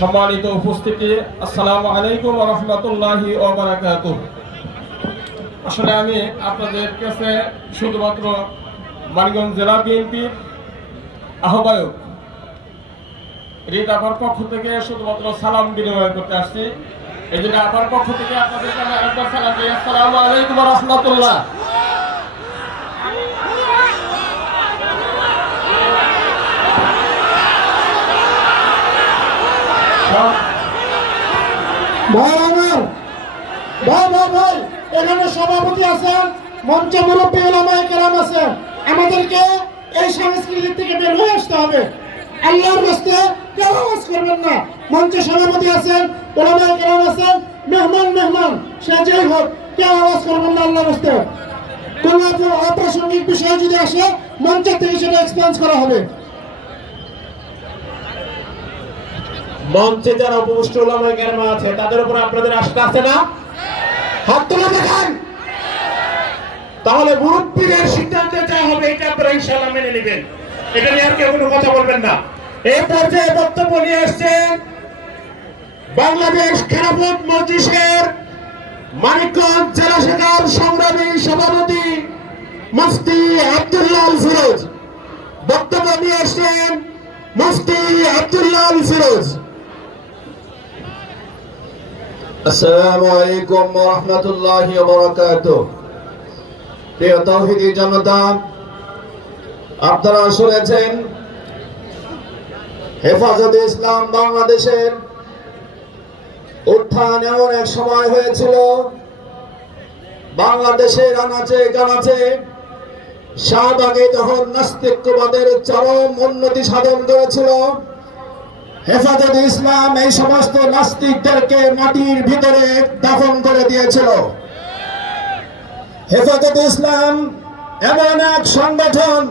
সম্মানিত উপস্থিতি, আসসালামু আলাইকুম ওয়া রাহমাতুল্লাহি ওয়া বারাকাতুহু। আসলে আমি আপনাদের কাছে শুধুমাত্র মানিকগঞ্জ জেলা বিএনপির আহ্বায়ক রিট আপার পক্ষ থেকে শুধুমাত্র সালাম বিনিময় করতে আসছি। এই জন্য আপার পক্ষ থেকে আপনাদের কাছে আরেকবার সালাম দিই, আসসালামু আলাইকুম ওয়া রাহমাতুল্লাহ। এখানে সভাপতি আছেন, মঞ্চে মুরব্বী উলামায়ে কেরাম আছেন। আমাদেরকে এই সংস্কৃতি থেকে বের হয়ে আসতে হবে। আল্লাহর রাস্তে কেউ আওয়াজ করবেন না। মঞ্চে সভাপতি আছেন, উলামায়ে কেরাম আছেন, মেহমান সে যেই হোক কেউ আওয়াজ করবেন না আল্লাহর রাস্তে। কোন অপ্রাসঙ্গিক বিষয় যদি আসে মঞ্চের থেকে সেটা এক্সপেন্স করা হবে। মঞ্চে যারা উপবিষ্ট উলামায়ে কেরাম আছে তাদের উপর আপনাদের আস্থা আছে না? হাত তুলে দেখান। তাহলে মুরব্বীদের সিদ্ধান্তে যা হবে এটা আপনারা ইনশাআল্লাহ মেনে নেবেন। এটা নিয়ে আর কেউ কোনো কথা বলবেন না। এই পর্যায়ে বক্তব্য নিয়ে আসছেন বাংলাদেশ খেলাফত মজলিসের মানিকগঞ্জ জেলা শাখার সংগ্রামী সভাপতি মুফতি আব্দুল্লাহ আল ফিরোজ। বক্তব্য নিয়ে আসছেন মুফতি আব্দুল্লাহ আল ফিরোজ। আসসালামু আলাইকুম ওয়া রাহমাতুল্লাহি ওয়া বারাকাতুহু। প্রিয় তাওহীদি জনতা, আপনারা শুনেছেন হেফাজতে ইসলাম বাংলাদেশের উত্থান এমন এক সময় হয়েছিল, বাংলাদেশের আনাচে কানাচে শাহবাগে যখন নাস্তিক্যবাদের চরম উন্নতি সাধন করেছিল, হেফাজতে ইসলাম এই সমস্ত নাস্তিকদেরকে মাটির ভিতরে দাফন করে দিয়েছিল। হেফাজতে ইসলাম এমন এক সংগঠন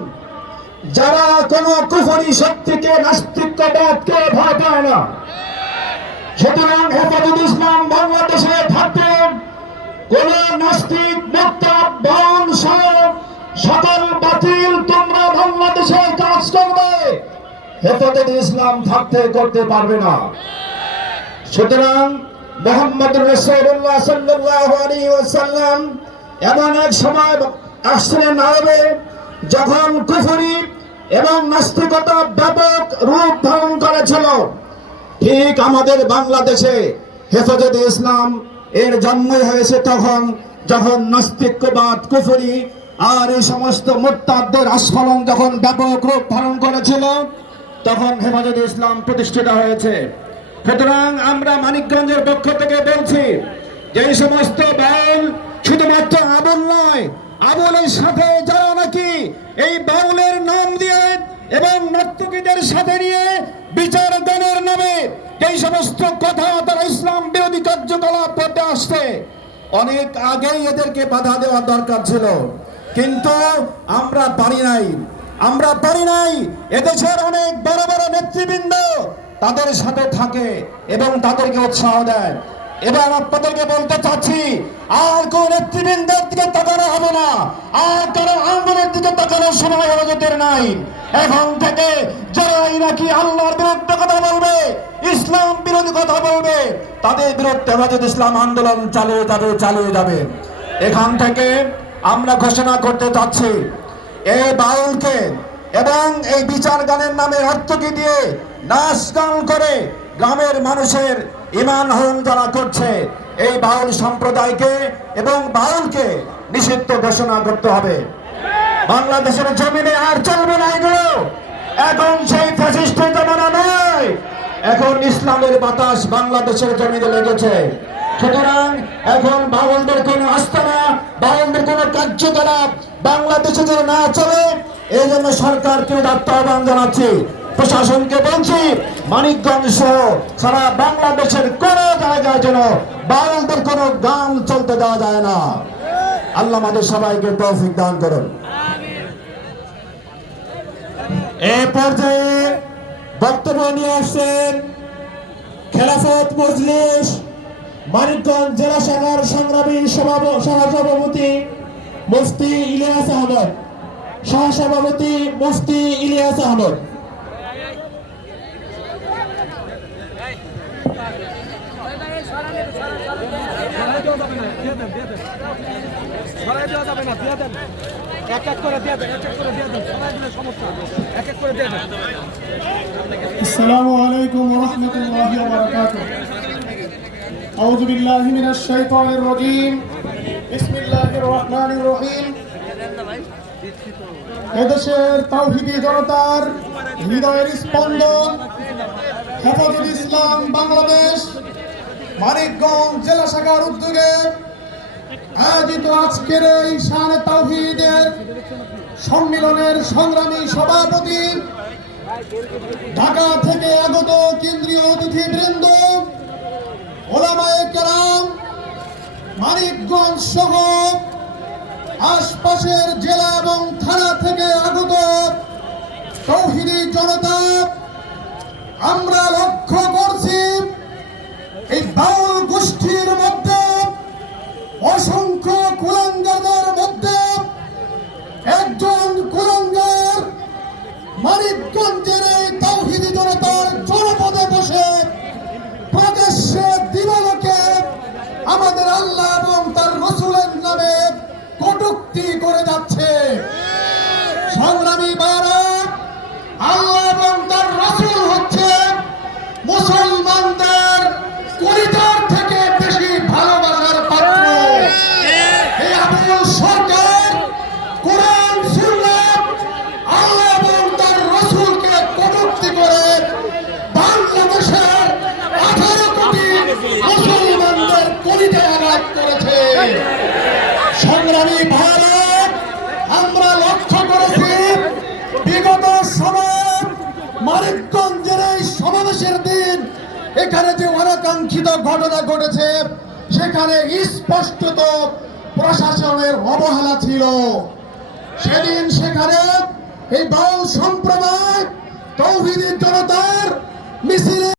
যারা কোন কুফরি শক্তিকে, নাস্তিক্যবাদকে ভয় পায় না। সুতরাং হেফাজতে ইসলাম বাংলাদেশে থাকতে কোন নাস্তিক, মুরতাদ, বাউল সহ সকল বাতিল তোমরা বাংলাদেশে কাজ করবে, হেফাজতে ইসলাম থাকতে করতে পারবে না। সুতরাং মুহাম্মদুর রাসূলুল্লাহ সাল্লাল্লাহু আলাইহি ওয়াসাল্লাম এমন এক সময় আসছিলেন আরবে যখন কুফরি এবং নাস্তিকতা ব্যাপক রূপ ধারণ করেছিল। ঠিক আমাদের বাংলাদেশে হেফাজতে ইসলাম এর জন্ম হয়েছে তখন যখন নাস্তিক্যবাদ, কুফরি আর এই সমস্ত মুরতাদদের আস্ফালন যখন ব্যাপক রূপ ধারণ করেছিল, তখন হেফাজতে ইসলাম প্রতিষ্ঠিত হয়েছে। সুতরাং আমরা মানিকগঞ্জের পক্ষ থেকে বলছি যে এই সমস্ত বাউল শুধুমাত্র আবুল নয়, আবুলের সাথে যারা নাকি এই বাউলের নাম দিয়ে এবং নর্তকীদের সাথে নিয়ে বিচার দানের নামে এই সমস্ত কথা তারা ইসলাম বিরোধী কার্যকলাপ করতে আসছে, অনেক আগেই এদেরকে বাধা দেওয়ার দরকার ছিল, কিন্তু আমরা পারি নাই। এদেশের অনেক বড় বড় নেতৃবৃন্দ তাদের সাথে থাকে এবং তাদেরকে উৎসাহ দেয়। এবার আপনাদেরকে বলতে চাচ্ছি, আর কোন নেতৃবৃন্দের দিকে তাকানো হবে না, আর কারো আন্দোলনের দিকে তাকানোর সময় আমাদের নাই। এখন থেকে যারাই নাকি আল্লাহর বিরুদ্ধে কথা বলবে, ইসলাম বিরোধী কথা বলবে, তাদের বিরুদ্ধে হেফাজতে ইসলাম আন্দোলন চালিয়ে যাবে। এখান থেকে আমরা ঘোষণা করতে চাচ্ছি, এই বাউলকে এবং এই বিচার গানের নামে নর্তকী দিয়ে নাচ গান করে গ্রামের মানুষের ঈমান হরণ যারা করছে, এই বাউল সম্প্রদায়কে এবং বাউলকে নিষিদ্ধ ঘোষণা করতে হবে। বাংলাদেশের জমিনে আর চলবে না এগুলো। এখন সেই ফ্যাসিস্টের জমানা নয়, এখন ইসলামের বাতাস বাংলাদেশের জমিনে লেগেছে। সুতরাং এখন বাউলদের কোনো আস্তানা, বাউলদের কোনো কার্যকলাপ বাংলাদেশে যেন না চলে, এই জন্য সরকারকে আহ্বান জানাচ্ছি, প্রশাসনকে বলছি, মানিকগঞ্জ সহ সারা বাংলাদেশের কোন জায়গায় যেন বাউলদের কোনো গান চলতে দেওয়া যায় না। আল্লাহ আমাদের সবাইকে তৌফিক দান করুন। এই পর্যায়ে বক্তব্য নিয়ে আসছেন খেলাফত মজলিস মানিকগঞ্জ জেলা শাখার সংগ্রামী সহসভাপতি মুফতি ইলিয়াস আহমদ, সহসভাপতি মুফতি ইলিয়াস আহমদ। আসসালামু আলাইকুম ওয়া রাহমাতুল্লাহি ওয়া বারাকাতুহু আউযু বিল্লাহি মিনাশ শাইতানির রাজীম বিসমিল্লাহির রহমানির রহিম এদেশের তাওহীদি জনতার হৃদয়ের স্পন্দন হেফাজতুল ইসলাম বাংলাদেশ মানিকগঞ্জ জেলা শাখার উদ্যোগে আয়োজিত আজকের এই শানে তাওহীদের সম্মেলনের সংগ্রামী সভাপতি ঢাকা থেকে আগত কেন্দ্রীয় অতিথিবৃন্দ, ওলামায়ে কেরাম, মানিকগঞ্জ সহ আশপাশের জেলা এবং থানা থেকে আগত তাওহীদি জনতা, আমরা লক্ষ্য করছি এই বাউল গোষ্ঠীর মধ্যে অসংখ্য কুলাঙ্গারদের মধ্যে একজন কুলাঙ্গার মানিকগঞ্জের এই তাওহীদি জনতার জনপদে বসে প্রকাশ্যে দিবালোকে আমাদের আল্লাহ এবং তার রাসূলের নামে কটূক্তি করে যাচ্ছে। সংগ্রামী ভাইরা, আল্লাহ এবং তার রাসূল হচ্ছে মুসলমানদের কলিজার থেকে বেশি ভালোবাসার পাত্র। এই আবুল সরকার কোরআন সুন্নাহ আল্লাহ এবং তার রাসূলকে কটূক্তি করে বাংলাদেশের 18 কোটি মুসলমানদের কলিজায় আঘাত করেছে। সংগ্রামী ভাইরা, আমরা লক্ষ্য করেছি বিগত সময়ে মানিকগঞ্জের এই সমাবেশের দিন এখানে যে অনাকাঙ্ক্ষিত ঘটনা ঘটেছে সেখানে স্পষ্টত প্রশাসনের অবহেলা ছিল। সেদিন সেখানে এই বাউল সম্প্রদায় তাওহীদি জনতার মিছিলে